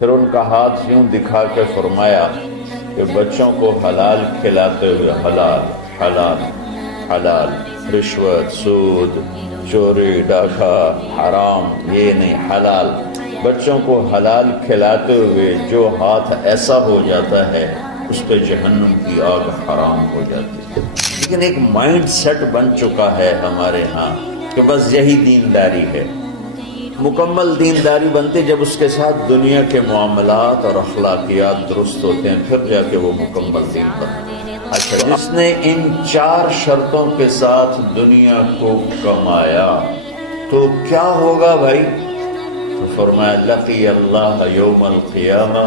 پھر ان کا ہاتھ یوں دکھا کے فرمایا کہ بچوں کو حلال کھلاتے ہوئے حلال حلال حلال، رشوت، سود، چوری، ڈاکہ، حرام یہ نہیں، حلال۔ بچوں کو حلال کھلاتے ہوئے جو ہاتھ ایسا ہو جاتا ہے اس پہ جہنم کی آگ حرام ہو جاتی ہے۔ لیکن ایک مائنڈ سیٹ بن چکا ہے ہمارے ہاں کہ بس یہی دینداری ہے۔ مکمل دینداری بنتی جب اس کے ساتھ دنیا کے معاملات اور اخلاقیات درست ہوتے ہیں، پھر جا کے وہ مکمل دین بنتا ہے۔ اچھا، جس نے ان 4 شرطوں کے ساتھ دنیا کو کمایا تو کیا ہوگا بھائی؟ تو فرمایا لقی اللہ یوم القیامہ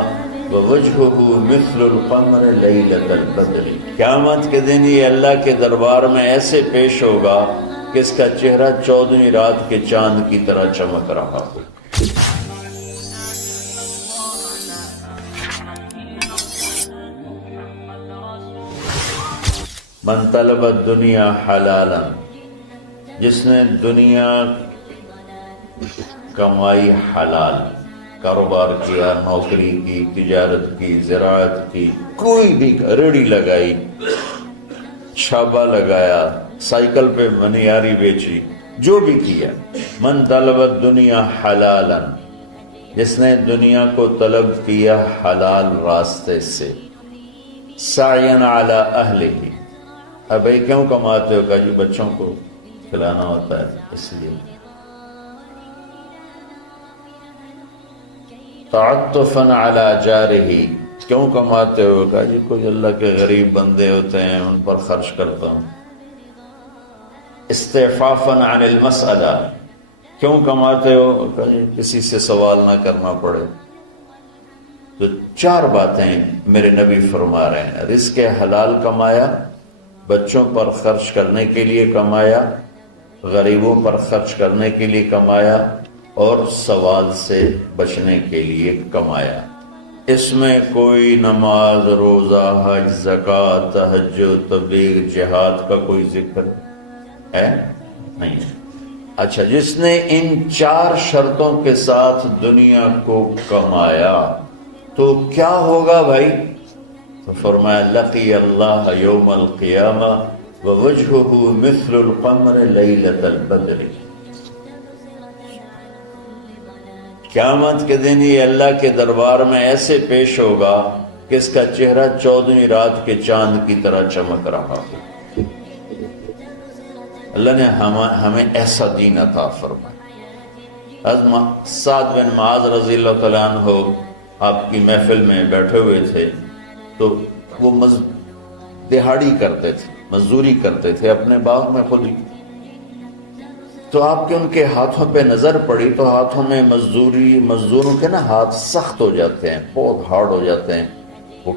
ووجہہ مثل القمر لیلۃ البدر، قیامت کے دن یہ اللہ کے دربار میں ایسے پیش ہوگا کہ اس کا چہرہ 14ویں رات کے چاند کی طرح چمک رہا ہو۔ من طلب الدنیا حلالا، جس نے دنیا کمائی حلال، کاروبار کیا، نوکری کی، تجارت کی، زراعت کی، کوئی بھی ریڑھی لگائی، چھابا لگایا، سائیکل پہ منیاری بیچی، جو بھی کیا، من طلب الدنیا حلالا، جس نے دنیا کو طلب کیا حلال راستے سے، سعین علی اہلہ، اب بھائی کیوں کماتے ہو؟ کہا جی بچوں کو کھلانا ہوتا ہے اس لیے۔ تعطفا علی جارہ، کیوں کماتے ہو؟ کہا جی کچھ اللہ کے غریب بندے ہوتے ہیں ان پر خرچ کرتا ہوں۔ استعفافا عن المسئلہ، کیوں کماتے ہو؟ کہا جی کسی سے سوال نہ کرنا پڑے۔ تو 4 باتیں میرے نبی فرما رہے ہیں، رزق حلال کمایا، بچوں پر خرچ کرنے کے لیے کمایا، غریبوں پر خرچ کرنے کے لیے کمایا، اور سوال سے بچنے کے لیے کمایا۔ اس میں کوئی نماز، روزہ، حج، زکوٰۃ، تہجد، تبلیغ، جہاد کا کوئی ذکر ہے نہیں۔ اچھا، جس نے ان 4 شرطوں کے ساتھ دنیا کو کمایا تو کیا ہوگا بھائی؟ تو فرمایا لقی اللہ یوم القیامہ ووجہہ مثل القمر لیلۃ البدر، قیامت کے دن یہ اللہ کے دربار میں ایسے پیش ہوگا کہ اس کا چہرہ 14ویں رات کے چاند کی طرح چمک رہا ہو۔ اللہ نے ہمیں ایسا دین عطا فرمایا۔ حضرت سعد بن معاذ رضی اللہ تعالیٰ عنہ آپ کی محفل میں بیٹھے ہوئے تھے تو وہ دہاڑی کرتے تھے، مزدوری کرتے تھے اپنے باغ میں خود ہی۔ تو آپ کے ان کے ہاتھوں پہ نظر پڑی تو ہاتھوں میں مزدوروں کے نا ہاتھ سخت ہو جاتے ہیں، بہت ہارڈ ہو جاتے ہیں، وہ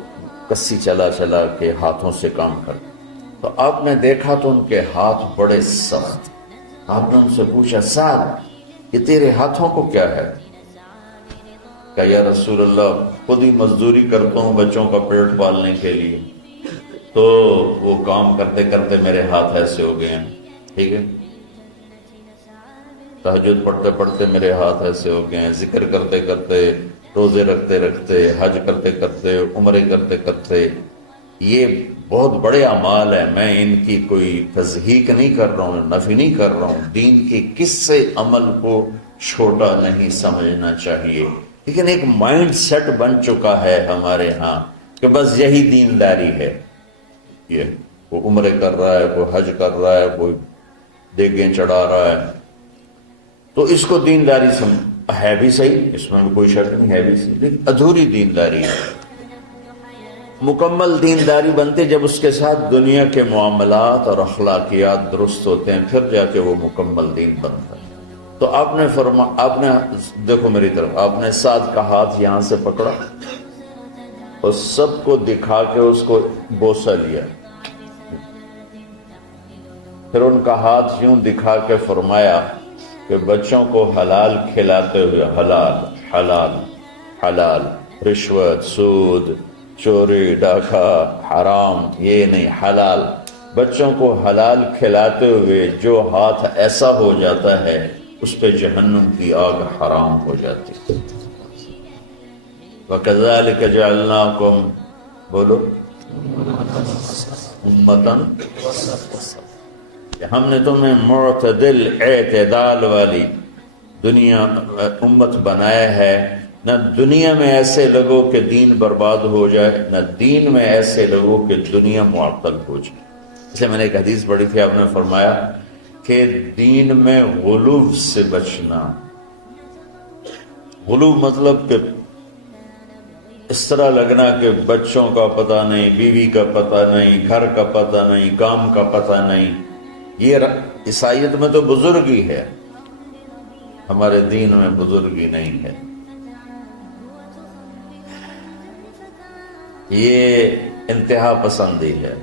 کسی چلا چلا کے ہاتھوں سے کام کرتے۔ تو آپ نے دیکھا تو ان کے ہاتھ بڑے سخت۔ آپ نے ان سے پوچھا سعد یہ تیرے ہاتھوں کو کیا ہے؟ کہا یا رسول اللہ خود ہی مزدوری کرتا ہوں بچوں کا پیٹ پالنے کے لیے، تو وہ کام کرتے کرتے میرے ہاتھ ایسے ہو گئے ہیں، ٹھیک ہے، تہجد پڑھتے پڑھتے میرے ہاتھ ایسے ہو گئے ہیں، ذکر کرتے کرتے، روزے رکھتے رکھتے، حج کرتے کرتے، عمرے کرتے کرتے، یہ بہت بڑے اعمال ہیں، میں ان کی کوئی تضحیق نہیں کر رہا ہوں، نفی نہیں کر رہا ہوں، دین کے کسی عمل کو چھوٹا نہیں سمجھنا چاہیے، لیکن ایک مائنڈ سیٹ بن چکا ہے ہمارے ہاں کہ بس یہی دینداری ہے۔ یہ کوئی عمرے کر رہا ہے، کوئی حج کر رہا ہے، کوئی دیگیں چڑھا رہا ہے، تو اس کو دینداری ہے بھی صحیح، اس میں کوئی شک نہیں، ہے بھی صحیح، لیکن ادھوری دینداری ہے۔ مکمل دینداری بنتی جب اس کے ساتھ دنیا کے معاملات اور اخلاقیات درست ہوتے ہیں، پھر جا کے وہ مکمل دین بنتا ہے۔ تو آپ نے دیکھو میری طرف، آپ نے سعد کا ہاتھ یہاں سے پکڑا اور سب کو دکھا کے اس کو بوسہ لیا، پھر ان کا ہاتھ یوں دکھا کے فرمایا کہ بچوں کو حلال کھلاتے ہوئے حلال حلال حلال، رشوت، سود، چوری، ڈاکہ، حرام یہ نہیں، حلال۔ بچوں کو حلال کھلاتے ہوئے جو ہاتھ ایسا ہو جاتا ہے اس پہ جہنم کی آگ حرام ہو جاتی ہے۔ وَكَذَلِكَ جَعَلْنَاكُمْ، بولو، امتاً، ہم نے تمہیں معتدل، اعتدال والی دنیا امت بنایا ہے، نہ دنیا میں ایسے لگو کہ دین برباد ہو جائے، نہ دین میں ایسے لگو کہ دنیا معطل ہو جائے۔ اس لیے میں نے ایک حدیث پڑھی تھی، آپ نے فرمایا کہ دین میں غلو سے بچنا۔ غلو مطلب کہ اس طرح لگنا کہ بچوں کا پتہ نہیں، بیوی کا پتہ نہیں، گھر کا پتہ نہیں، کام کا پتہ نہیں۔ یہ عیسائیت میں تو بزرگی ہے، ہمارے دین میں بزرگی نہیں ہے۔ یہ انتہا پسندی ہے۔